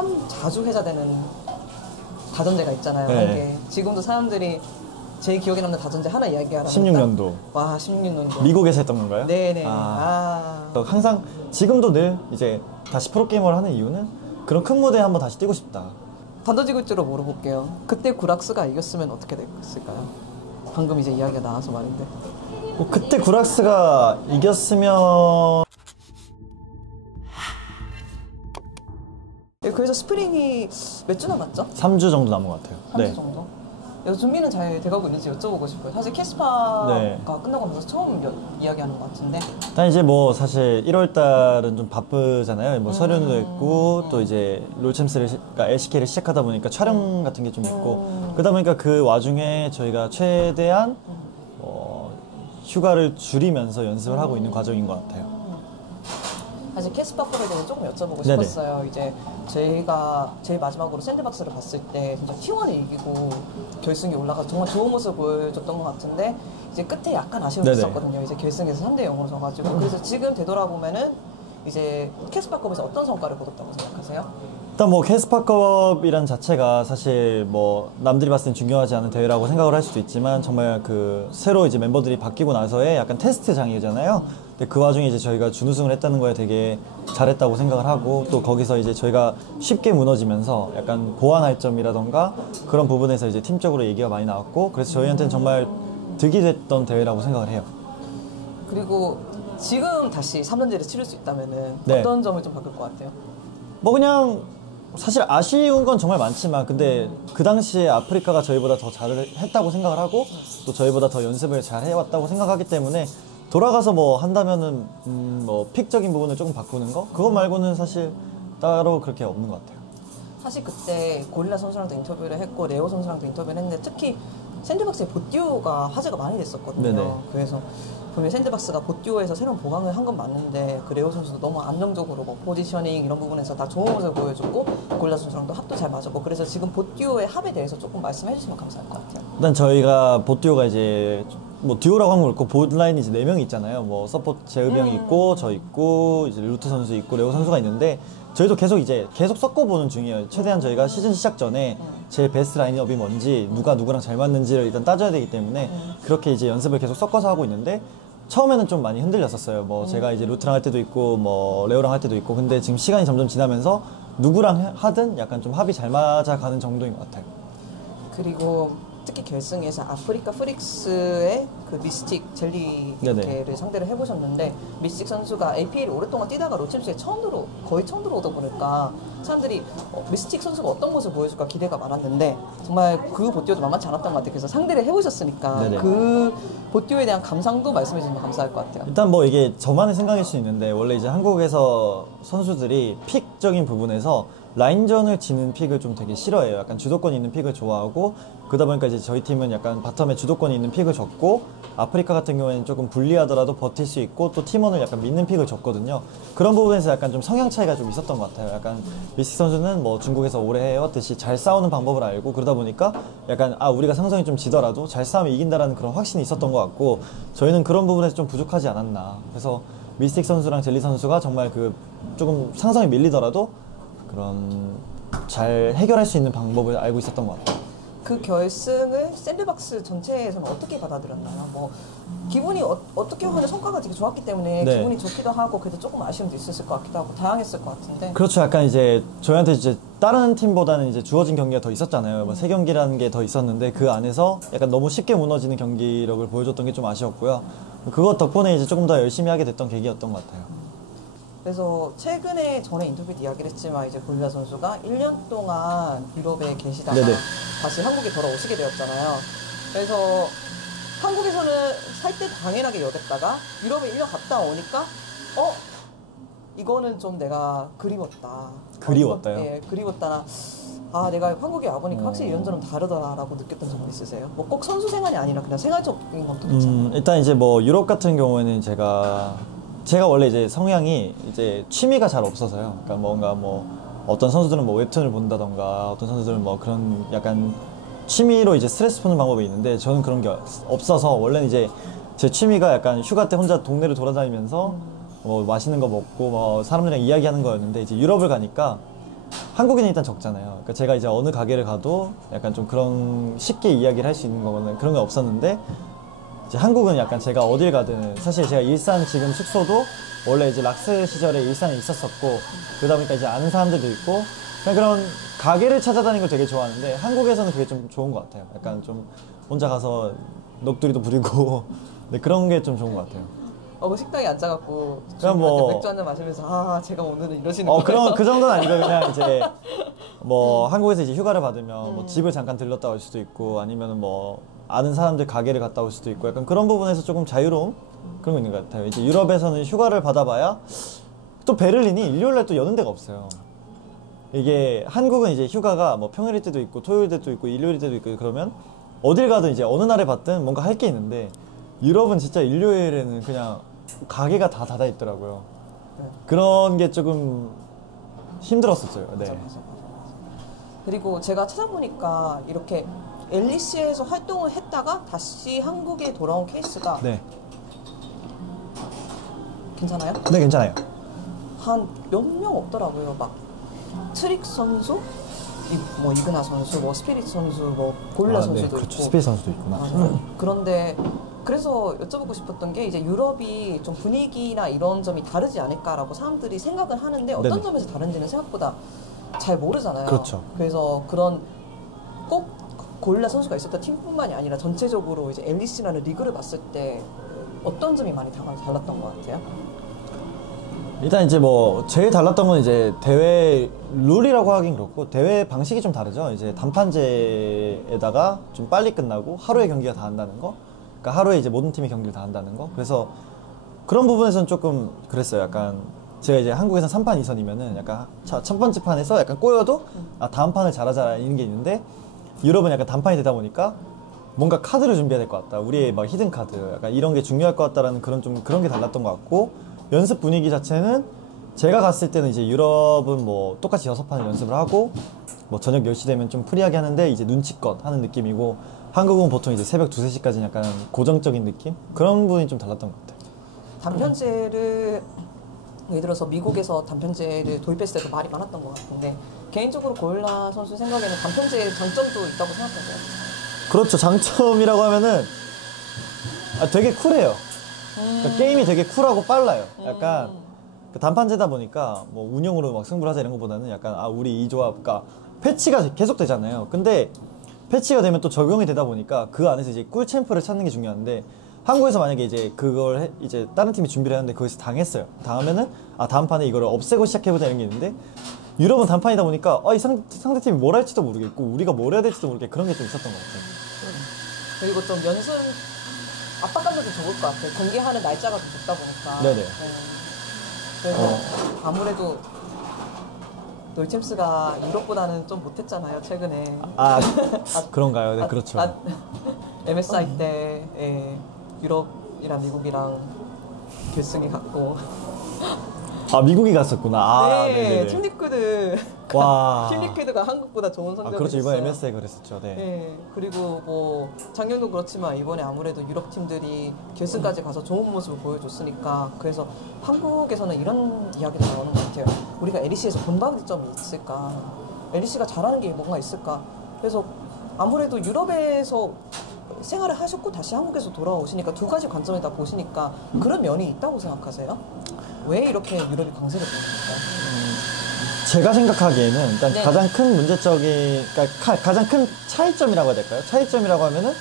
참 자주 회자되는 다전제가 있잖아요. 한 개. 지금도 사람들이 제 기억에 남는 다전제 하나 이야기하라고 16년도. 와, 16년도. 미국에서 했던 건가요? 네네. 항상 지금도 늘 이제 다시 프로게이머를 하는 이유는 그런 큰 무대에 한번 다시 뛰고 싶다. 단도직입적으로 물어볼게요. 그때 구락스가 이겼으면 어떻게 됐을까요? 방금 이제 이야기가 나와서 말인데. 그때 구락스가 이겼으면 그래서 스프링이 몇 주 남았죠? 3주 정도 남은 것 같아요. 3주 정도? 준비는 잘 돼가고 있는지 여쭤보고 싶어요. 사실 캐스파가 끝나고 나서 처음 이야기하는 것 같은데. 일단 이제 뭐 사실 1월 달은 좀 바쁘잖아요. 뭐 서류도 있고 또 이제 롤챔스를 그러니까 LCK를 시작하다 보니까 촬영 같은 게 좀 있고 그러다 보니까 그 와중에 저희가 최대한 휴가를 줄이면서 연습을 하고 있는 과정인 것 같아요. 사실 캐스파컵에 대해서 조금 여쭤보고 싶었어요. 이제 저희가 제일 마지막으로 샌드박스를 봤을 때 진짜 T1을 이기고 결승에 올라가서 정말 좋은 모습을 보여줬던 것 같은데 이제 끝에 약간 아쉬움이 있었거든요. 이제 결승에서 3대 0으로 져가지고 그래서 지금 되돌아보면은 이제 캐스파컵에서 어떤 성과를 거뒀다고 생각하세요? 일단 뭐 캐스파컵이란 자체가 사실 뭐 남들이 봤을 땐 중요하지 않은 대회라고 생각을 할 수도 있지만 정말 그 새로 이제 멤버들이 바뀌고 나서의 약간 테스트장이잖아요. 근데 그 와중에 이제 저희가 준우승을 했다는 거에 되게 잘했다고 생각을 하고 또 거기서 이제 저희가 쉽게 무너지면서 약간 보완할 점이라던가 그런 부분에서 이제 팀적으로 얘기가 많이 나왔고 그래서 저희한테는 정말 득이 됐던 대회라고 생각을 해요. 그리고 지금 다시 3년제를 치를 수 있다면은 어떤 점을 좀 바꿀 것 같아요? 뭐 그냥 사실 아쉬운 건 정말 많지만 근데 그 당시에 아프리카가 저희보다 더 잘했다고 생각을 하고 또 저희보다 더 연습을 잘 해왔다고 생각하기 때문에 돌아가서 뭐 한다면은 뭐 픽적인 부분을 조금 바꾸는 거 그거 말고는 사실 따로 그렇게 없는 것 같아요. 사실 그때 고릴라 선수랑도 인터뷰를 했고 레오 선수랑도 인터뷰를 했는데 특히 샌드박스의 보듀오가 화제가 많이 됐었거든요. 그래서 분명히 샌드박스가 보듀오에서 새로운 보강을 한 건 맞는데 그 레오 선수도 너무 안정적으로 뭐 포지셔닝 이런 부분에서 다 좋은 모습을 보여줬고 고릴라 선수랑도 합도 잘 맞았고 그래서 지금 보듀오의 합에 대해서 조금 말씀해 주시면 감사할 것 같아요. 일단 저희가 보듀오가 이제 뭐 듀오라고 하면 그렇고 보드라인이 이제 4명이 있잖아요. 뭐 서포트 재읍이 형이 있고 저 있고 이제 루트 선수 있고 레오 선수가 있는데 저희도 계속 섞어보는 중이에요. 최대한 저희가 시즌 시작 전에 제일 베스트 라인업이 뭔지 누가 누구랑 잘 맞는지를 일단 따져야 되기 때문에 그렇게 이제 연습을 계속 섞어서 하고 있는데 처음에는 좀 많이 흔들렸었어요. 뭐 제가 이제 루트랑 할 때도 있고 뭐 레오랑 할 때도 있고 근데 지금 시간이 점점 지나면서 누구랑 하든 약간 좀 합이 잘 맞아가는 정도인 것 같아요. 그리고 특히 결승에서 아프리카 프릭스의 그 미스틱 젤리를 상대를 해보셨는데 미스틱 선수가 APL을 오랫동안 뛰다가 롤챔스에 거의 처음 들어오다 보니까 사람들이 미스틱 선수가 어떤 모습을 보여줄까 기대가 많았는데 정말 그 보듀오도 만만치 않았던 것 같아요. 그래서 상대를 해보셨으니까 그 보듀오에 대한 감상도 말씀해 주시면 감사할 것 같아요. 일단 뭐 이게 저만의 생각일 수 있는데 원래 이제 한국에서 선수들이 픽적인 부분에서 라인전을 지는 픽을 좀 되게 싫어해요. 약간 주도권 있는 픽을 좋아하고 그러다 보니까 이제 저희 팀은 약간 바텀에 주도권이 있는 픽을 줬고 아프리카 같은 경우에는 조금 불리하더라도 버틸 수 있고 또 팀원을 약간 믿는 픽을 줬거든요. 그런 부분에서 약간 좀 성향 차이가 좀 있었던 것 같아요. 약간 미스틱 선수는 뭐 중국에서 오래 해왔듯이 잘 싸우는 방법을 알고 그러다 보니까 약간 우리가 상성이 좀 지더라도 잘 싸우면 이긴다라는 그런 확신이 있었던 것 같고 저희는 그런 부분에서 좀 부족하지 않았나. 그래서 미스틱 선수랑 젤리 선수가 정말 그 조금 상성이 밀리더라도 그런 잘 해결할 수 있는 방법을 알고 있었던 것 같아요. 그 결승을 샌드박스 전체에서는 어떻게 받아들였나요? 뭐 기분이 어떻게 보면 성과가 되게 좋았기 때문에 기분이 좋기도 하고 그래도 조금 아쉬움도 있었을 것 같기도 하고 다양했을 것 같은데. 그렇죠. 약간 이제 저희한테 이제 다른 팀보다는 이제 주어진 경기가 더 있었잖아요. 뭐 3경기라는 게 더 있었는데 그 안에서 약간 너무 쉽게 무너지는 경기력을 보여줬던 게 좀 아쉬웠고요. 그것 덕분에 이제 조금 더 열심히 하게 됐던 계기였던 것 같아요. 그래서 최근에 전에 인터뷰도 이야기를 했지만 이제 고릴라 선수가 1년 동안 유럽에 계시다가 다시 한국에 돌아오시게 되었잖아요. 그래서 한국에서는 살 때 당연하게 여겼다가 유럽에 1년 갔다 오니까 이거는 좀 내가 그리웠다. 그리웠다요? 네, 그리웠다. 내가 한국에 와보니까 확실히 이런저런 다르다라고 느꼈던 점은 있으세요? 뭐 꼭 선수 생활이 아니라 그냥 생활적인 것도 괜찮아요. 일단 이제 뭐 유럽 같은 경우에는 제가 원래 이제 성향이 이제 취미가 잘 없어서요. 그러니까 뭔가 뭐 어떤 선수들은 뭐 웹툰을 본다던가 어떤 선수들은 뭐 그런 약간 취미로 이제 스트레스 푸는 방법이 있는데 저는 그런 게 없어서 원래는 이제 제 취미가 약간 휴가 때 혼자 동네를 돌아다니면서 뭐 맛있는 거 먹고 뭐 사람들이랑 이야기하는 거였는데 이제 유럽을 가니까 한국인이 일단 적잖아요. 그러니까 제가 이제 어느 가게를 가도 약간 좀 그런 쉽게 이야기를 할 수 있는 거는 그런 게 없었는데, 이제 한국은 약간 제가 어딜 가든, 사실 제가 일산 지금 숙소도 원래 이제 락스 시절에 일산에 있었었고, 그러다 보니까 이제 아는 사람들도 있고, 그냥 그런 가게를 찾아다니는 걸 되게 좋아하는데, 한국에서는 그게 좀 좋은 것 같아요. 약간 좀 혼자 가서 넋두리도 부리고 네, 그런 게 좀 좋은 것 같아요. 그 식당에 앉아갖고 그냥 뭐 맥주 한잔 마시면서 제가 오늘은 이러시는 거예요? 그런 그 정도는 아니고 그냥 이제 뭐 한국에서 이제 휴가를 받으면 뭐 집을 잠깐 들렀다 올 수도 있고, 아니면은 뭐 아는 사람들 가게를 갔다 올 수도 있고, 약간 그런 부분에서 조금 자유로움 그런 거 있는 것 같아요. 이제 유럽에서는 휴가를 받아봐야, 또 베를린이 일요일날 또 여는 데가 없어요. 이게 한국은 이제 휴가가 뭐 평일일 때도 있고 토요일 때도 있고 일요일 때도 있고, 그러면 어딜 가든 이제 어느 날에 받든 뭔가 할 게 있는데, 유럽은 진짜 일요일에는 그냥 가게가 다 닫아 있더라고요. 네. 그런 게 조금 힘들었었어요. 네. 맞아. 그리고 제가 찾아보니까 이렇게 LEC에서 활동을 했다가 다시 한국에 돌아온 케이스가 네. 괜찮아요? 네, 괜찮아요. 한 몇 명 없더라고요. 막 트릭 선수, 뭐 이그나 선수, 뭐 스피릿 선수, 뭐 고릴라 선수도 네, 그렇죠. 있고. 스피릿 선수도 있구나. 맞아요. 그런데 그래서 여쭤보고 싶었던 게, 이제 유럽이 좀 분위기나 이런 점이 다르지 않을까라고 사람들이 생각을 하는데, 어떤 네네. 점에서 다른지는 생각보다 잘 모르잖아요. 그렇죠. 그래서 그런 꼭 고릴라 선수가 있었던 팀뿐만이 아니라 전체적으로 이제 LEC라는 리그를 봤을 때 어떤 점이 많이 달랐던 것 같아요? 일단 이제 뭐 제일 달랐던 건 이제 대회 룰이라고 하긴 그렇고, 대회 방식이 좀 다르죠. 이제 단판제에다가 좀 빨리 끝나고 하루에 경기가 다 한다는 거, 그러니까 하루에 이제 모든 팀이 경기를 다 한다는 거. 그래서 그런 부분에서는 조금 그랬어요. 약간 제가 이제 한국에서 3판 2선이면은 약간 첫 번째 판에서 약간 꼬여도 다음 판을 잘하자 이런 게 있는데, 유럽은 약간 단판이 되다 보니까 뭔가 카드를 준비해야 될 것 같다, 우리의 막 히든 카드, 약간 이런 게 중요할 것 같다라는 그런 좀 그런 게 달랐던 것 같고, 연습 분위기 자체는 제가 갔을 때는 이제 유럽은 뭐 똑같이 6판을 연습을 하고 뭐 저녁 10시 되면 좀 프리하게 하는데 이제 눈치껏 하는 느낌이고, 한국은 보통 이제 새벽 2, 3시까지 약간 고정적인 느낌? 그런 부분이 좀 달랐던 것 같아요. 단편제를 예를 들어서 미국에서 단편제를 도입했을 때도 말이 많았던 것 같은데, 개인적으로 고릴라 선수 생각에는 단편제의 장점도 있다고 생각하세요? 그렇죠. 장점이라고 하면은 되게 쿨해요. 그러니까 게임이 되게 쿨하고 빨라요. 약간 그 단판제다 보니까 뭐 운영으로 막 승부를 하자 이런 것보다는 약간 우리 이 조합, 그러니까 패치가 계속 되잖아요. 근데 패치가 되면 또 적용이 되다 보니까 그 안에서 이제 꿀 챔프를 찾는 게 중요한데, 한국에서 만약에 이제 그걸 이제 다른 팀이 준비를 했는데 거기서 당했어요. 당하면은 다음 판에 이거를 없애고 시작해보자 이런 게 있는데, 유럽은 단판이다 보니까 이 상대팀이 뭘 할지도 모르겠고 우리가 뭘 해야 될지도 모르겠고, 그런 게 좀 있었던 것 같아요. 그리고 좀 연습 압박감도 좀 적을 것 같아요. 경기하는 날짜가 좀 적다 보니까. 네네. 그래서 아무래도 놀챔스가 유럽보다는 좀 못했잖아요, 최근에. 그런가요? 네, 그렇죠. MSI 때 유럽이랑 미국이랑 결승에 갔고. 미국이 갔었구나. 네, 네네네. 팀 리퀴드. 와. 팀 리퀴드가 한국보다 좋은 성적을 그렇죠. 냈어요. 이번 MSI 그랬었죠. 네. 네. 그리고 뭐 작년도 그렇지만 이번에 아무래도 유럽 팀들이 결승까지 가서 좋은 모습을 보여줬으니까, 그래서 한국에서는 이런 이야기가 나오는 것 같아요. 우리가 LEC에서 본받을 점이 있을까? LEC가 잘하는 게 뭔가 있을까? 그래서 아무래도 유럽에서 생활을 하셨고 다시 한국에서 돌아오시니까 두 가지 관점을 다 보시니까 그런 면이 있다고 생각하세요? 왜 이렇게 유럽이 강세를 보입니까? 제가 생각하기에는 일단 네. 가장 큰 문제점이, 그러니까 가장 큰 차이점이라고 해야 될까요? 차이점이라고 하면은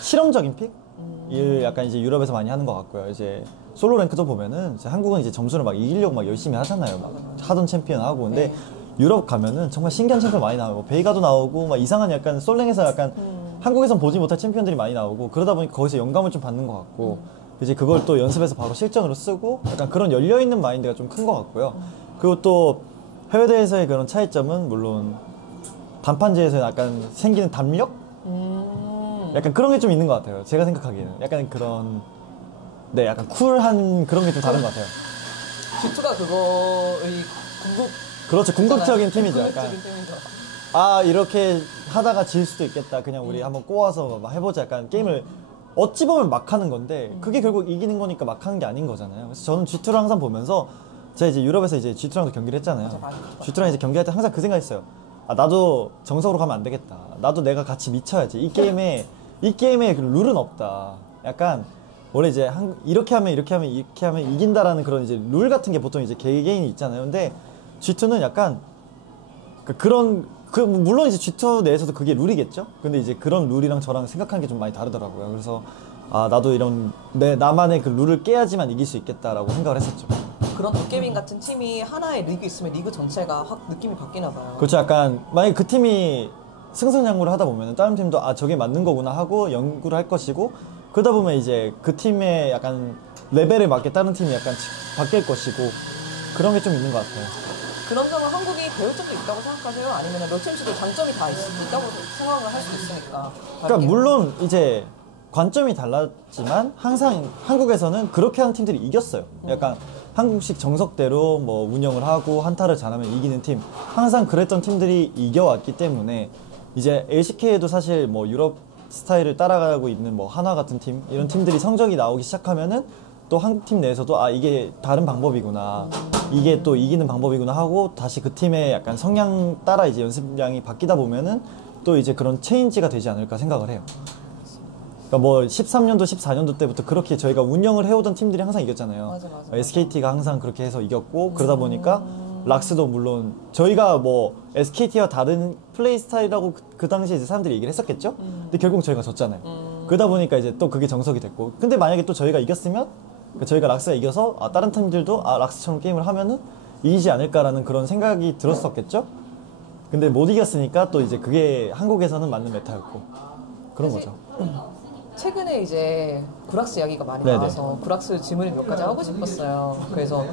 실험적인 픽을 약간 이제 유럽에서 많이 하는 것 같고요. 이제 솔로 랭크도 보면은 이제 한국은 이제 점수를 막 이기려고 막 열심히 하잖아요. 막 하던 챔피언 하고. 근데 네. 유럽 가면은 정말 신기한 챔피언 많이 나오고, 베이가도 나오고 막 이상한 약간 솔랭에서 약간 한국에선 보지 못할 챔피언들이 많이 나오고, 그러다 보니까 거기서 영감을 좀 받는 것 같고, 이제 그걸 또 연습해서 바로 실전으로 쓰고, 약간 그런 열려있는 마인드가 좀 큰 것 같고요. 그리고 또 해외대회에서의 그런 차이점은 물론 단판제에서 약간 생기는 담력? 약간 그런 게 좀 있는 것 같아요. 제가 생각하기에는 약간 그런, 네, 약간 쿨한 그런 게 좀 다른 것 같아요. G2가 그거의 그렇죠. 궁극적인 팀이죠. 약간 궁극적인 팀이죠. 이렇게 하다가 질 수도 있겠다, 그냥 우리 한번 꼬아서 막 해보자, 약간 게임을 어찌 보면 막 하는 건데 그게 결국 이기는 거니까 막 하는 게 아닌 거잖아요. 그래서 저는 G2를 항상 보면서 제가 이제 유럽에서 이제 G2랑도 경기를 했잖아요. 맞아, 많이 G2랑 이제 경기할 때 항상 그 생각했어요. 아, 나도 정석으로 가면 안 되겠다. 나도 내가 같이 미쳐야지. 이 게임에 그 룰은 없다. 약간 원래 이제 이렇게 하면 이긴다라는 그런 이제 룰 같은 게 보통 이제 개개인이 있잖아요. 근데 G2는 약간 물론 이제 G2 내에서도 그게 룰이겠죠. 근데 이제 그런 룰이랑 저랑 생각하는 게 좀 많이 다르더라고요. 그래서 아, 나도 이런 나만의 그 룰을 깨야지만 이길 수 있겠다라고 생각을 했었죠. 그런 도깨빈 같은 팀이 하나의 리그 있으면 리그 전체가 확 느낌이 바뀌나 봐요. 그렇죠. 약간 만약에 그 팀이 승승장구를 하다 보면 다른 팀도 아, 저게 맞는 거구나 하고 연구를 할 것이고, 그러다 보면 이제 그 팀의 약간 레벨에 맞게 다른 팀이 약간 바뀔 것이고, 그런 게 좀 있는 것 같아요. 그런 점은 한국이 배울 점도 있다고 생각하세요? 아니면 몇 팀도 장점이 다 있다고 생각을 할 수도 있으니까. 그러니까 물론 이제 관점이 달랐지만 항상 한국에서는 그렇게 하는 팀들이 이겼어요. 약간 한국식 정석대로 뭐 운영을 하고 한타를 잘하면 이기는 팀, 항상 그랬던 팀들이 이겨왔기 때문에 이제 LCK에도 사실 뭐 유럽 스타일을 따라가고 있는 뭐 한화 같은 팀, 이런 팀들이 성적이 나오기 시작하면은 또 한국 팀 내에서도 아, 이게 다른 방법이구나, 이게 또 이기는 방법이구나 하고 다시 그 팀의 약간 성향 따라 이제 연습량이 바뀌다 보면은 또 이제 그런 체인지가 되지 않을까 생각을 해요. 그러니까 뭐 13년도, 14년도 때부터 그렇게 저희가 운영을 해오던 팀들이 항상 이겼잖아요. 맞아. SKT가 항상 그렇게 해서 이겼고, 그러다 보니까 락스도 물론 저희가 뭐 SKT와 다른 플레이 스타일이라고 그 당시에 이제 사람들이 얘기를 했었겠죠? 근데 결국 저희가 졌잖아요. 그러다 보니까 이제 또 그게 정석이 됐고, 근데 만약에 또 저희가 이겼으면, 저희가 락스가 이겨서 아, 다른 팀들도 아, 락스처럼 게임을 하면은 이기지 않을까라는 그런 생각이 들었었겠죠? 근데 못 이겼으니까 또 이제 그게 한국에서는 맞는 메타였고 그런 거죠. 최근에 이제 구락스 이야기가 많이 네네. 나와서 구락스 질문을 몇 가지 하고 싶었어요. 그래서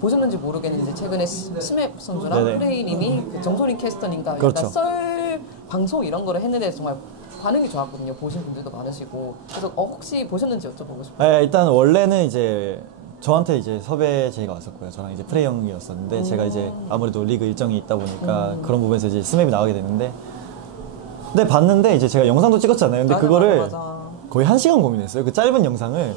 보셨는지 모르겠는데 최근에 스맵 선수랑 네네. 프레이님이 그 정소린 캐스터님과 그렇죠. 약간 썰 방송 이런 거를 했는데 정말 반응이 좋았거든요. 보신 분들도 많으시고. 그래서 혹시 보셨는지 여쭤보고 싶어요. 네, 일단 원래는 이제 저한테 이제 섭외 제의가 왔었고요. 저랑 이제 프레이 형이었었는데 제가 이제 아무래도 리그 일정이 있다 보니까 그런 부분에서 이제 스맵이 나가게 됐는데, 근데 봤는데 이제 제가 영상도 찍었잖아요. 근데 그거를 맞아. 거의 1시간 고민했어요. 그 짧은 영상을.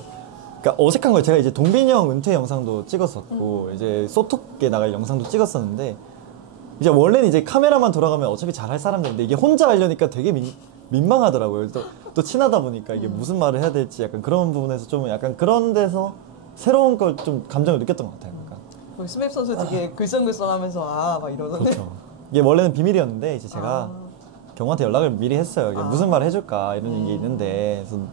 그러니까 어색한 거예요. 제가 이제 동빈이 형 은퇴 영상도 찍었었고 이제 소톡에 나갈 영상도 찍었었는데, 이제 원래는 이제 카메라만 돌아가면 어차피 잘할 사람들인데 이게 혼자 하려니까 되게 민망하더라고요. 또 친하다 보니까 이게 무슨 말을 해야 될지 약간 그런 부분에서 좀 약간 그런 데서 새로운 걸 좀 감정을 느꼈던 것 같아요. 그러니까. 우리 스맵 선수 되게 글썽글썽하면서 막 이러던데. 그렇죠. 이게 원래는 비밀이었는데 이제 제가 경호한테 연락을 미리 했어요. 이게 무슨 말을 해줄까 이런 게 있는데, 그래서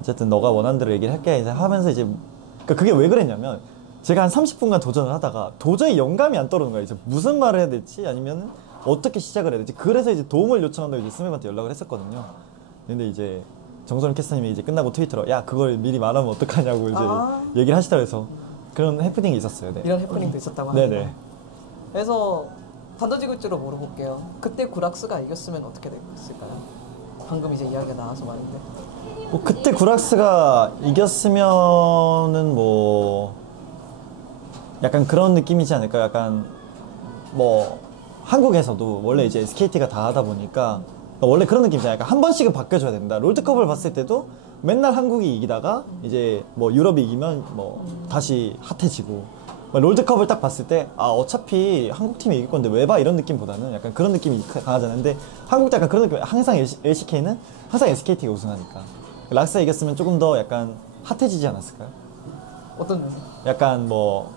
어쨌든 너가 원하는 대로 얘기를 할게 하면서 이제, 그러니까 그게 왜 그랬냐면 제가 한 30분간 도전을 하다가 도저히 영감이 안 떠오르는 거예요. 이제 무슨 말을 해야 될지 아니면 어떻게 시작을 해야 될지. 그래서 이제 도움을 요청한다고 이제 스맵한테 연락을 했었거든요. 근데 이제 정소린 캐스터님이 이제 끝나고 트위터로 야, 그걸 미리 말하면 어떡하냐고 이제 얘기를 하시더라고요. 그래서 그런 해프닝이 있었어요. 네. 이런 해프닝도 있었다고 합니다. 네네. 그래서 단도직입적으로 물어볼게요. 그때 구락스가 이겼으면 어떻게 됐을까요? 방금 이제 이야기가 나와서 말인데. 뭐 그때 구락스가 이겼으면은 뭐 약간 그런 느낌이지 않을까요? 약간 뭐 한국에서도 원래 이제 SKT가 다 하다 보니까 원래 그런 느낌이잖아요. 약간 한 번씩은 바뀌어줘야 된다. 롤드컵을 봤을 때도 맨날 한국이 이기다가 이제 뭐 유럽이 이기면 뭐 다시 핫해지고, 롤드컵을 딱 봤을 때 아, 어차피 한국 팀이 이길 건데 왜 봐, 이런 느낌보다는 약간 그런 느낌이 강하잖아요. 근데 한국도 약간 그런 느낌. 항상 LCK는 항상 SKT가 우승하니까 락스가 이겼으면 조금 더 약간 핫해지지 않았을까요? 어떤 면에서? 약간 뭐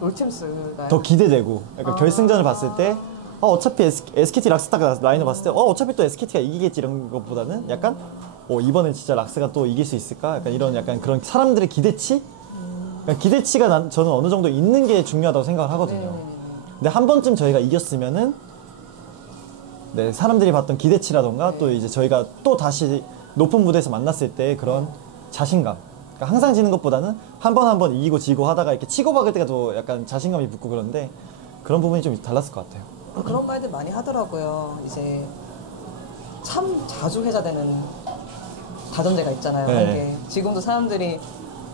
롤챔스가 더 기대되고, 약간 결승전을 봤을 때 어차피 SKT 락스 딱 라인을 봤을 때 어차피 또 SKT가 이기겠지 이런 것보다는 약간 이번엔 진짜 락스가 또 이길 수 있을까? 약간 이런 약간 그런 사람들의 기대치? 그러니까 기대치가 저는 어느 정도 있는 게 중요하다고 생각을 하거든요. 근데 한 번쯤 저희가 이겼으면은 네, 사람들이 봤던 기대치라던가 또 이제 저희가 또 다시 높은 무대에서 만났을 때 그런 자신감, 그러니까 항상 지는 것보다는 한 번 이기고 지고 하다가 이렇게 치고박을 때가 더 약간 자신감이 붙고 그런데 그런 부분이 좀 달랐을 것 같아요. 그런 말들 많이 하더라고요. 이제 참 자주 회자되는 다전제가 있잖아요. 네. 한 개. 지금도 사람들이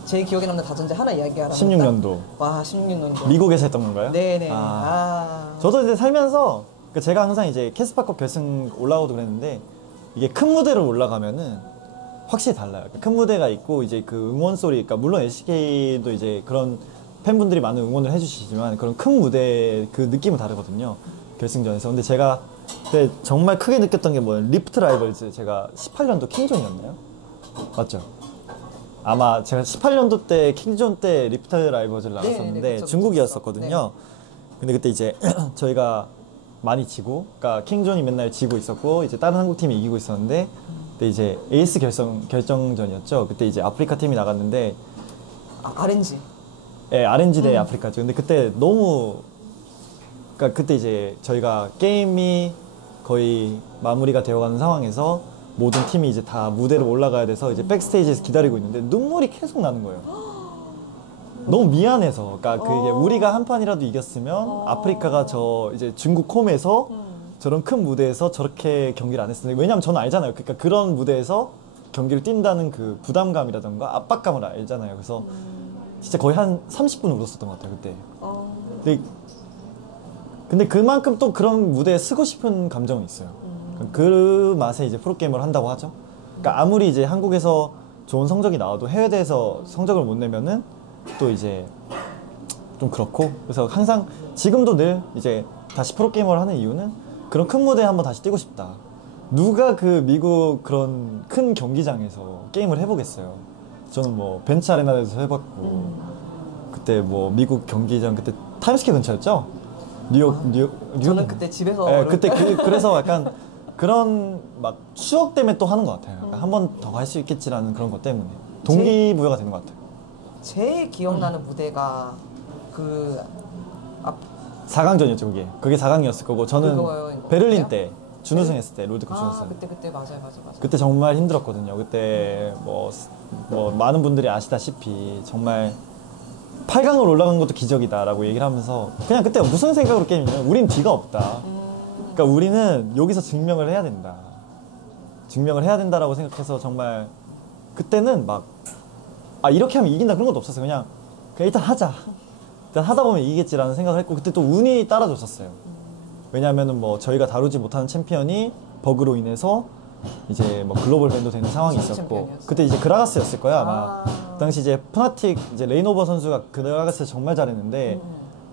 제일 기억에 남는 다전제 하나 이야기하라면 16년도 와, 16년도 미국에서 했던 건가요? 네네. 저도 이제 살면서 제가 항상 이제 캐스파컵 결승 올라오도 그랬는데 이게 큰 무대로 올라가면은 확실히 달라요. 큰 무대가 있고 이제 그 응원 소리, 그러니까 물론 LCK도 이제 그런 팬분들이 많은 응원을 해주시지만 그런 큰 무대의 그 느낌은 다르거든요. 결승전에서. 근데 제가 그때 정말 크게 느꼈던 게 뭐예요? 리프트 라이벌즈. 제가 18년도 킹존이었나요? 맞죠? 아마 제가 18년도 때 킹존 때 리프트 라이벌즈를 나갔었는데 네, 그쵸, 중국이었었거든요. 근데 그때 이제 저희가 많이 지고, 그러니까 킹존이 맨날 지고 있었고 이제 다른 한국 팀이 이기고 있었는데, 그때 이제 에이스 결정전이었죠. 그때 이제 아프리카 팀이 나갔는데, RNG. 예, RNG 대 아프리카죠. 근데 그때 너무, 그러니까 그때 이제 저희가 게임이 거의 마무리가 되어가는 상황에서 모든 팀이 이제 다 무대로 올라가야 돼서 이제 백스테이지에서 기다리고 있는데 눈물이 계속 나는 거예요. 너무 미안해서. 그러니까 그게 우리가 한 판이라도 이겼으면 아프리카가 저 이제 중국 홈에서 저런 큰 무대에서 저렇게 경기를 안 했었는데, 왜냐면 저는 알잖아요. 그러니까 그런 무대에서 경기를 뛴다는 그 부담감이라던가 압박감을 알잖아요. 그래서 진짜 거의 한 30분 울었었던 것 같아요, 그때. 근데 그만큼 또 그런 무대에 쓰고 싶은 감정이 있어요. 그 맛에 이제 프로게이머를 한다고 하죠. 그러니까 아무리 이제 한국에서 좋은 성적이 나와도 해외 대회에서 성적을 못 내면은 또 이제 좀 그렇고, 그래서 항상 지금도 늘 이제 다시 프로게이머를 하는 이유는 그런 큰 무대에 한번 다시 뛰고 싶다. 누가 그 미국 그런 큰 경기장에서 게임을 해보겠어요. 저는 뭐 벤츠 아레나에서 해봤고, 그때 뭐 미국 경기장 그때 타임스퀘어 근처였죠? 뉴욕. 저는 그때 집에서. 네, 그때 그래서 약간 그런 막 추억 때문에 또 하는 것 같아요. 한 번 더 갈 수 있겠지라는 그런 것 때문에 동기부여가 되는 것 같아요. 제일 기억나는 무대가 그 4강전이었죠, 그게 4강이었을 거고, 저는 베를린 때 준우승했을 때, 롤드컵 준우승. 그때 맞아요. 그때 정말 힘들었거든요. 그때 뭐 많은 분들이 아시다시피 정말 8강으로 올라간 것도 기적이다라고 얘기를 하면서, 그냥 그때 무슨 생각으로 게임이냐면 우린 뒤가 없다. 그러니까 우리는 여기서 증명을 해야 된다. 증명을 해야 된다라고 생각해서 정말 그때는 막 이렇게 하면 이긴다 그런 것도 없었어요. 그냥 일단 하자. 일단 하다 보면 이기겠지라는 생각을 했고, 그때 또 운이 따라줬었어요. 왜냐하면은 뭐 저희가 다루지 못하는 챔피언이 버그로 인해서 이제 뭐 글로벌 밴도 되는 상황이 있었고, 그때 이제 그라가스였을 거야 아마. 그 당시 이제 푸나틱 이제 레이노버 선수가 그라가스 정말 잘했는데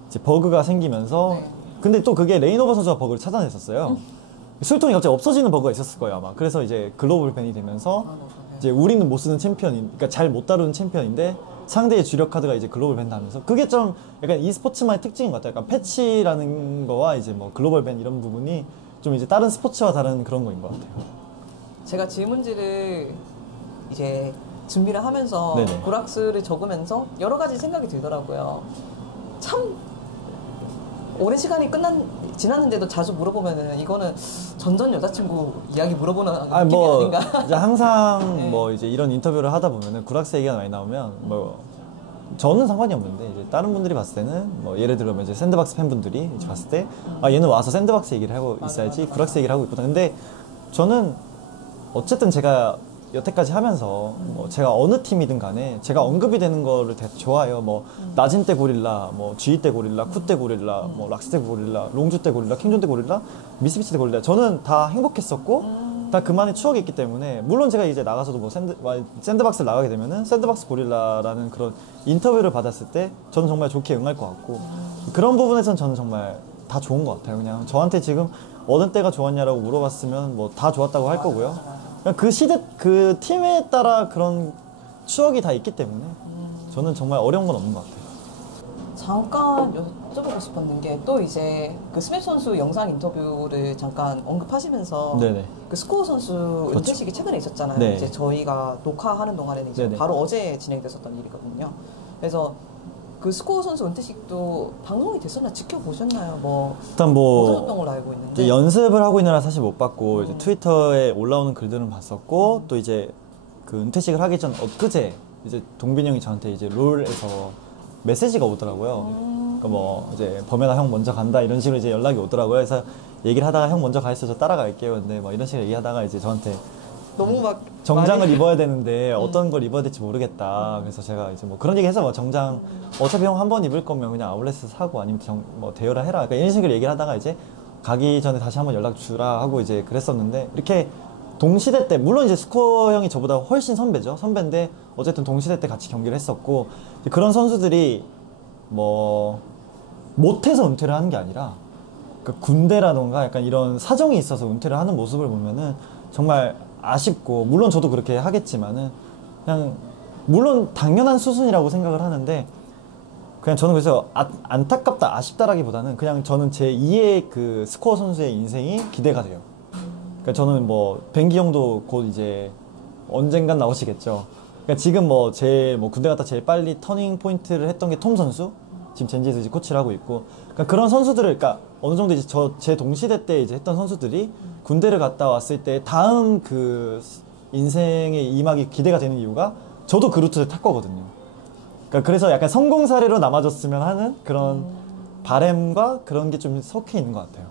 이제 버그가 생기면서, 근데 또 그게 레이노버 선수가 버그를 찾아냈었어요. 술통이 갑자기 없어지는 버그가 있었을 거예요 아마. 그래서 이제 글로벌 밴이 되면서 이제 우리는 못 쓰는 챔피언이, 그러니까 잘 못 다루는 챔피언인데 상대의 주력 카드가 이제 글로벌 밴 하면서, 그게 좀 약간 e스포츠만의 특징인 것 같아요. 약간 패치라는 거와 이제 뭐 글로벌 밴 이런 부분이 좀 이제 다른 스포츠와 다른 그런 거인 것 같아요. 제가 질문지를 이제 준비를 하면서 구락스를 적으면서 여러 가지 생각이 들더라고요. 참 오랜 시간이 지났는데도 자주 물어보면은 이거는 전전 여자친구 이야기 물어보는 느낌이 뭐 아닌가. 이제 항상 뭐 이제 이런 인터뷰를 하다 보면은 구락스 얘기가 많이 나오면 뭐 저는 상관이 없는데 이제 다른 분들이 봤을 때는 뭐 예를 들면 이제 샌드박스 팬분들이 이제 봤을 때 얘는 와서 샌드박스 얘기를 하고 있어야지 구락스 얘기를 하고 있구나. 근데 저는 어쨌든 제가 여태까지 하면서 뭐 제가 어느 팀이든 간에 제가 언급이 되는 거를 되게 좋아해요. 뭐 나진 때 고릴라, 뭐 G 때 고릴라, 쿠 때 고릴라, 뭐 락스 때 고릴라, 롱주 때 고릴라, 킹존 때 고릴라, 미스비치 때 고릴라, 저는 다 행복했었고 다 그만의 추억이 있기 때문에, 물론 제가 이제 나가서도 뭐 샌드박스를 나가게 되면은 샌드박스 고릴라라는 그런 인터뷰를 받았을 때 저는 정말 좋게 응할 것 같고, 그런 부분에서는 저는 정말 다 좋은 것 같아요. 그냥 저한테 지금 어느 때가 좋았냐라고 물어봤으면 뭐 다 좋았다고 할 거고요. 그 시대, 그 팀에 따라 그런 추억이 다 있기 때문에 저는 정말 어려운 건 없는 것 같아요. 잠깐 여쭤보고 싶었는 게, 또 이제 그 스맵 선수 영상 인터뷰를 잠깐 언급하시면서 그 스코어 선수 은퇴식이 최근에 있었잖아요. 이제 저희가 녹화하는 동안에는 이제 바로 어제 진행됐었던 일이거든요. 그래서 그 스코어 선수 은퇴식도 방송이 됐었나 지켜보셨나요? 뭐 일단 뭐 없어졌던 걸로 알고 있는데, 연습을 하고 있느라 사실 못 봤고 이제 트위터에 올라오는 글들은 봤었고, 또 이제 그 은퇴식을 하기 전 엊그제 이제 동빈이 형이 저한테 이제 롤에서 메시지가 오더라고요. 그러니까 뭐 이제 범현아 형 먼저 간다 이런 식으로 이제 연락이 오더라고요. 그래서 얘기를 하다가 형 먼저 가 있어 저 따라갈게요. 근데 뭐 이런 식으로 얘기하다가 이제 저한테 너무 막 정장을 입어야 되는데 어떤 걸 입어야 될지 모르겠다. 그래서 제가 이제 뭐 그런 얘기 해서 뭐 정장 어차피 형 한 번 입을 거면 그냥 아울렛에서 사고 아니면 뭐 대여라 해라. 그러니까 이런 식으로 얘기를 하다가 이제 가기 전에 다시 한번 연락 주라 하고 이제 그랬었는데, 이렇게 동시대 때, 물론 이제 스코어 형이 저보다 훨씬 선배죠. 선배인데 어쨌든 동시대 때 같이 경기를 했었고, 그런 선수들이 뭐 못해서 은퇴를 하는 게 아니라 그러니까 군대라던가 약간 이런 사정이 있어서 은퇴를 하는 모습을 보면은 정말 아쉽고, 물론 저도 그렇게 하겠지만은 그냥 물론 당연한 수순이라고 생각을 하는데, 그냥 저는 그래서 안타깝다 아쉽다라기보다는 그냥 저는 제 2의 그 스코어 선수의 인생이 기대가 돼요. 그러니까 저는 뭐 뱅기 형도 곧 이제 언젠간 나오시겠죠. 그러니까 지금 뭐 군대 갔다 제일 빨리 터닝 포인트를 했던 게 톰 선수, 지금 젠지에서 이제 코치를 하고 있고, 그러니까 그런 선수들을, 그러니까 어느 정도 이제 제 동시대 때 이제 했던 선수들이 군대를 갔다 왔을 때 다음 그 인생의 이막이 기대가 되는 이유가, 저도 그 루트를 탔거든요. 그러니까 그래서 약간 성공 사례로 남아줬으면 하는 그런 바램과 그런 게 좀 섞여 있는 것 같아요.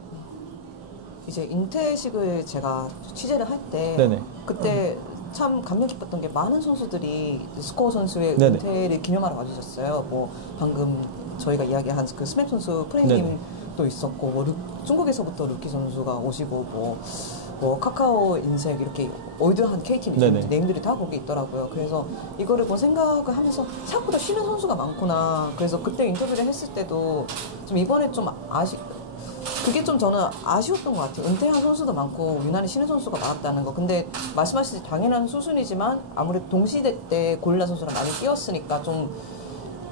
이제 인퇴식을 제가 취재를 할 때 네네. 그때 참 감명 깊었던 게, 많은 선수들이 스코어 선수의 네네. 은퇴를 기념하러 와주셨어요. 뭐 방금 저희가 이야기한 그 스맵 선수 프레임도 있었고, 뭐 중국에서부터 루키 선수가 오시고, 뭐 카카오 인색 이렇게 올드한 K팀 네임들이 다 거기 있더라고요. 그래서 이거를 뭐 생각을 하면서 생각보다 쉬는 선수가 많구나. 그래서 그때 인터뷰를 했을 때도 좀 이번에 좀 그게 좀 저는 아쉬웠던 것 같아요. 은퇴한 선수도 많고 유난히 쉬는 선수가 많았다는 거. 근데 말씀하신 당연한 수순이지만 아무래도 동시대 때 고릴라 선수랑 많이 뛰었으니까 좀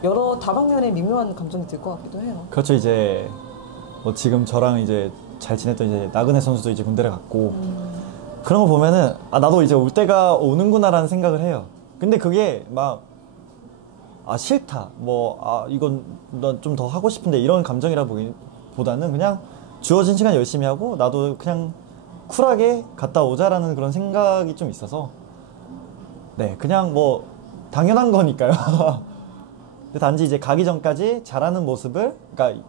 여러 다방면의 미묘한 감정이 들 것 같기도 해요. 그렇죠. 이제 뭐 지금 저랑 이제 잘 지냈던 이제 나그네 선수도 이제 군대를 갔고, 그런 거 보면은 나도 이제 올 때가 오는구나라는 생각을 해요. 근데 그게 막 싫다, 뭐 이건 난 좀 더 하고 싶은데 이런 감정이라보다는 그냥 주어진 시간 열심히 하고 나도 그냥 쿨하게 갔다 오자라는 그런 생각이 좀 있어서, 네, 그냥 뭐 당연한 거니까요. 근데 단지 이제 가기 전까지 잘하는 모습을, 그러니까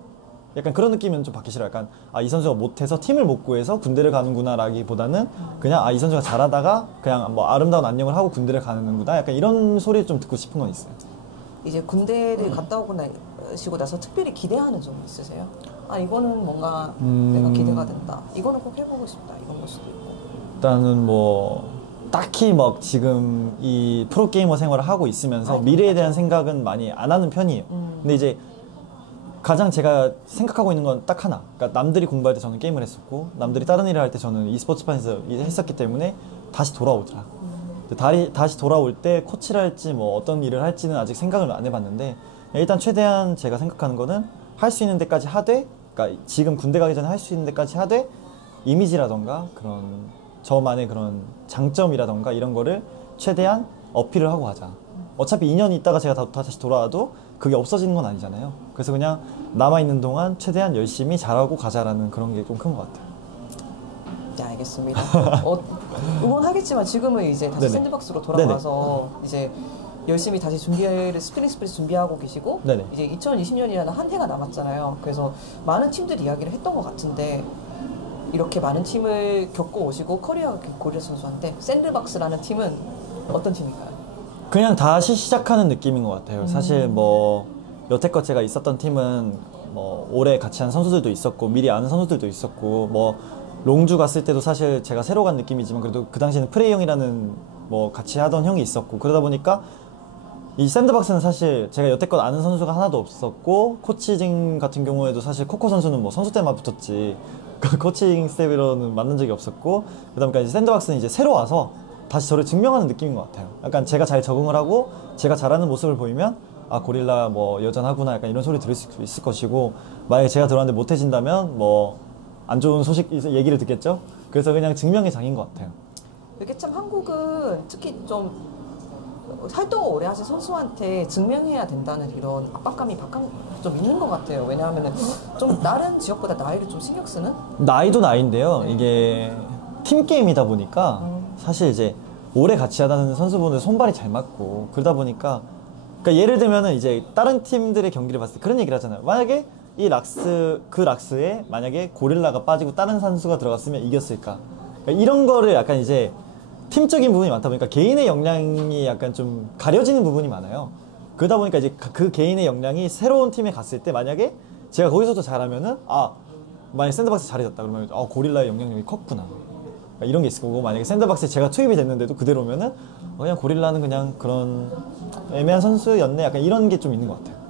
약간 그런 느낌은 좀 받기 싫어요. 약간 이 선수가 못해서 팀을 못 구해서 군대를 가는구나 라기보다는 그냥 이 선수가 잘하다가 그냥 뭐 아름다운 안녕을 하고 군대를 가는구나, 약간 이런 소리 좀 듣고 싶은 건 있어요. 이제 군대를 갔다 오고 나시고 나서 특별히 기대하는 점 있으세요? 이거는 뭔가 내가 기대가 된다, 이거는 꼭 해보고 싶다, 이런 걸 수도 있고. 일단은 뭐 딱히 막 지금 이 프로게이머 생활을 하고 있으면서 미래에 대한 생각은 많이 안 하는 편이에요. 근데 이제 가장 제가 생각하고 있는 건 딱 하나, 그러니까 남들이 공부할 때 저는 게임을 했었고, 남들이 다른 일을 할 때 저는 e스포츠판에서 했었기 때문에 다시 돌아오더라. 다시 돌아올 때 코치를 할지 뭐 어떤 일을 할지는 아직 생각을 안 해봤는데, 일단 최대한 제가 생각하는 거는 할 수 있는 데까지 하되, 그러니까 지금 군대 가기 전에 할 수 있는 데까지 하되, 이미지라던가 그런 저만의 그런 장점이라던가 이런 거를 최대한 어필을 하고 가자. 어차피 2년 있다가 제가 다시 돌아와도 그게 없어지는 건 아니잖아요. 그래서 그냥 남아있는 동안 최대한 열심히 잘하고 가자라는 그런 게 좀 큰 것 같아요. 네, 알겠습니다. 응원하겠지만 지금은 이제 다시 네네. 샌드박스로 돌아가서 이제 열심히 다시 스프링 스플릿 준비하고 계시고, 네네. 이제 2020년이라는 한 해가 남았잖아요. 그래서 많은 팀들이 이야기를 했던 것 같은데, 이렇게 많은 팀을 겪고 오시고 커리어 고릴라 선수한테 샌드박스라는 팀은 어떤 팀인가요? 그냥 다시 시작하는 느낌인 것 같아요. 사실 뭐 여태껏 제가 있었던 팀은 뭐 오래 같이 한 선수들도 있었고, 미리 아는 선수들도 있었고, 뭐 롱주 갔을 때도 사실 제가 새로 간 느낌이지만 그래도 그 당시에는 프레이 형이라는 뭐 같이 하던 형이 있었고, 그러다 보니까 이 샌드박스는 사실 제가 여태껏 아는 선수가 하나도 없었고, 코치진 같은 경우에도 사실 코코 선수는 뭐 선수 때만 붙었지 코칭 스텝으로는 만난 적이 없었고, 그다음에 이제 샌드박스는 이제 새로 와서 다시 저를 증명하는 느낌인 것 같아요. 약간 제가 잘 적응을 하고 제가 잘하는 모습을 보이면 고릴라 뭐 여전하구나, 약간 이런 소리 들을 수 있을 것이고, 만약에 제가 들어왔는데 못해진다면 뭐 안 좋은 소식 얘기를 듣겠죠. 그래서 그냥 증명의 장인 것 같아요. 이게 참 한국은 특히 좀 활동을 오래 하신 선수한테 증명해야 된다는 이런 압박감이 좀 있는 것 같아요. 왜냐하면 좀 다른 지역보다 나이를 좀 신경 쓰는? 나이도 나이인데요. 이게 팀 게임이다 보니까 사실 이제 오래 같이 하다는 선수분들 손발이 잘 맞고, 그러다 보니까 그러니까 예를 들면은 이제 다른 팀들의 경기를 봤을 때 그런 얘기를 하잖아요. 만약에 그 락스에 만약에 고릴라가 빠지고 다른 선수가 들어갔으면 이겼을까? 그러니까 이런 거를 약간 이제 팀적인 부분이 많다 보니까 개인의 역량이 약간 좀 가려지는 부분이 많아요. 그러다 보니까 이제 그 개인의 역량이 새로운 팀에 갔을 때 만약에 제가 거기서도 잘하면은 만약에 샌드박스 잘해졌다 그러면 고릴라의 영향력이 컸구나, 그러니까 이런 게 있을 거고, 만약에 샌드박스에 제가 투입이 됐는데도 그대로면은 그냥 고릴라는 그냥 그런 애매한 선수였네, 약간 이런 게 좀 있는 것 같아요.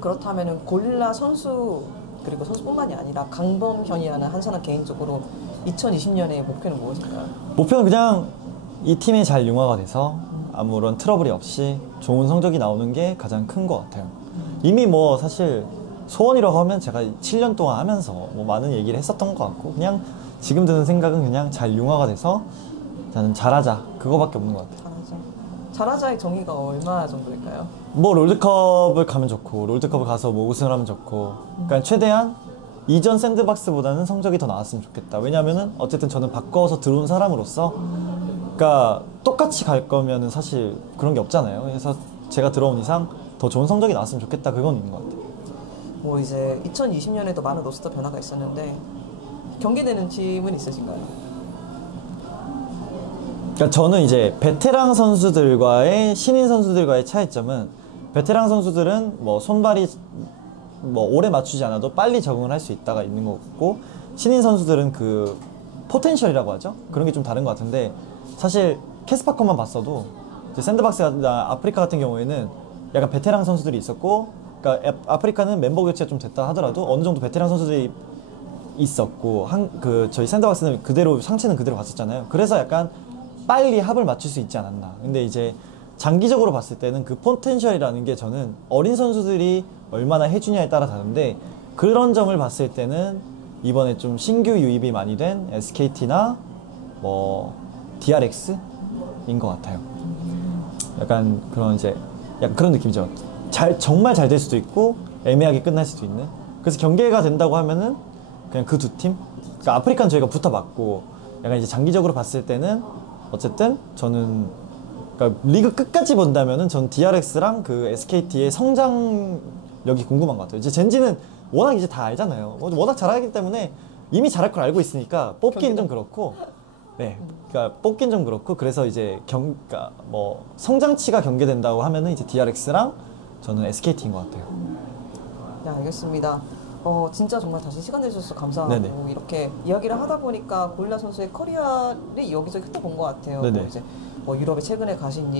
그렇다면은 고릴라 선수 그리고 선수뿐만이 아니라 강범현이라는 한산한 개인적으로 2020년의 목표는 무엇일까요? 목표는 그냥 이 팀이 잘 융화가 돼서 아무런 트러블이 없이 좋은 성적이 나오는 게 가장 큰 것 같아요. 이미 뭐 사실 소원이라고 하면 제가 7년 동안 하면서 뭐 많은 얘기를 했었던 것 같고 그냥 지금 드는 생각은 그냥 잘 융화가 돼서 저는 잘하자 그거밖에 없는 것 같아요. 잘하자의 정의가 얼마 정도일까요? 뭐 롤드컵을 가면 좋고 롤드컵을 가서 뭐 우승을 하면 좋고 그러니까 최대한 이전 샌드박스보다는 성적이 더 나왔으면 좋겠다. 왜냐면은 어쨌든 저는 바꿔서 들어온 사람으로서 그러니까 똑같이 갈 거면은 사실 그런 게 없잖아요. 그래서 제가 들어온 이상 더 좋은 성적이 나왔으면 좋겠다. 그건 있는 것 같아요. 뭐 이제 2020년에도 많은 로스터 변화가 있었는데 경계되는 팀은 있으신가요? 그러니까 저는 이제 베테랑 선수들과의 신인 선수들과의 차이점은 베테랑 선수들은 뭐 손발이 뭐 오래 맞추지 않아도 빨리 적응을 할 수 있다가 있는 것 같고 신인 선수들은 그 포텐셜이라고 하죠. 그런 게 좀 다른 것 같은데 사실 캐스파컵만 봤어도 이제 샌드박스나 아프리카 같은 경우에는 약간 베테랑 선수들이 있었고 그러니까 아프리카는 멤버 교체가 좀 됐다 하더라도 어느 정도 베테랑 선수들이 있었고 저희 샌드박스는 그대로 상체는 그대로 갔었잖아요. 그래서 약간 빨리 합을 맞출 수 있지 않았나. 근데 이제 장기적으로 봤을 때는 그 포텐셜이라는 게 저는 어린 선수들이 얼마나 해주냐에 따라 다른데 그런 점을 봤을 때는 이번에 좀 신규 유입이 많이 된 SKT나 뭐 DRX인 것 같아요. 약간 그런 이제 약간 그런 느낌이죠. 정말 잘 될 수도 있고 애매하게 끝날 수도 있는. 그래서 경계가 된다고 하면은 그냥 그 두 팀. 그러니까 아프리카는 저희가 붙어봤고 약간 이제 장기적으로 봤을 때는 어쨌든 저는 그러니까 리그 끝까지 본다면은 전 DRX랑 그 SKT의 성장력이 궁금한 것 같아요. 이제 젠지는 워낙 이제 다 알잖아요. 워낙 잘하기 때문에 이미 잘할 걸 알고 있으니까 뽑기는 좀 그렇고, 네, 그러니까 뽑기는 좀 그렇고 그래서 이제 그러니까 뭐 성장치가 경계된다고 하면은 이제 DRX랑 저는 SKT인 것 같아요. 네, 알겠습니다. 진짜 정말 다시 시간 내주셔서 감사하고 네네. 이렇게 이야기를 하다 보니까 고릴라 선수의 커리어를 여기저기 흩어본 것 같아요. 네네. 뭐 이제 뭐 유럽에 최근에 가신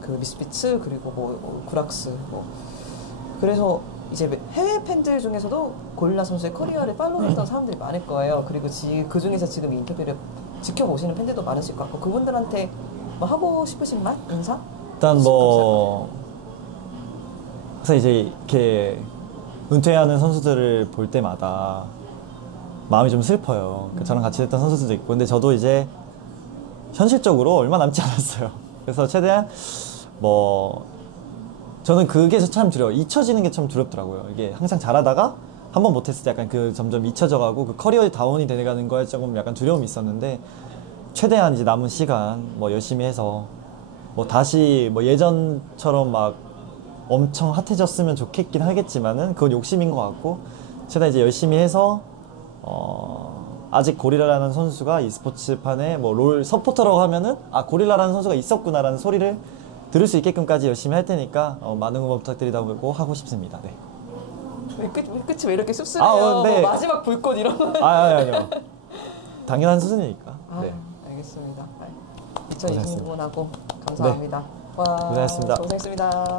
그 미스피츠 그리고 뭐 구락스 뭐 그래서 이제 해외 팬들 중에서도 고릴라 선수의 커리어를 팔로우했던 사람들이 많을 거예요. 그리고 그 중에서 지금 이 인터뷰를 지켜보시는 팬들도 많으실 것 같고 그분들한테 뭐 하고 싶으신 말? 인사? 일단 뭐 그래서 이제 이렇게 은퇴하는 선수들을 볼 때마다 마음이 좀 슬퍼요. 저랑 같이 했던 선수들도 있고 근데 저도 이제 현실적으로 얼마 남지 않았어요. 그래서 최대한 뭐 저는 그게 참 잊혀지는 게 참 두렵더라고요. 이게 항상 잘하다가 한 번 못했을 때 약간 그 점점 잊혀져가고 그 커리어의 다운이 돼가는 거에 조금 약간 두려움이 있었는데 최대한 이제 남은 시간 뭐 열심히 해서 뭐 다시 뭐 예전처럼 막 엄청 핫해졌으면 좋겠긴 하겠지만은 그건 욕심인 것 같고 최대한 이제 열심히 해서 아직 고릴라라는 선수가 e스포츠판에 뭐 롤 서포터라고 하면은 아 고릴라라는 선수가 있었구나라는 소리를 들을 수 있게끔까지 열심히 할 테니까 많은 응원 부탁드리다고 하고 싶습니다. 네. 끝이 왜 이렇게 씁쓸해요? 네. 뭐 마지막 불꽃 이런 거. 아니요. 당연한 수준이니까. 네. 알겠습니다. 2020년하고 감사합니다. 네. 와, 고생하셨습니다. 고생했습니다. 와.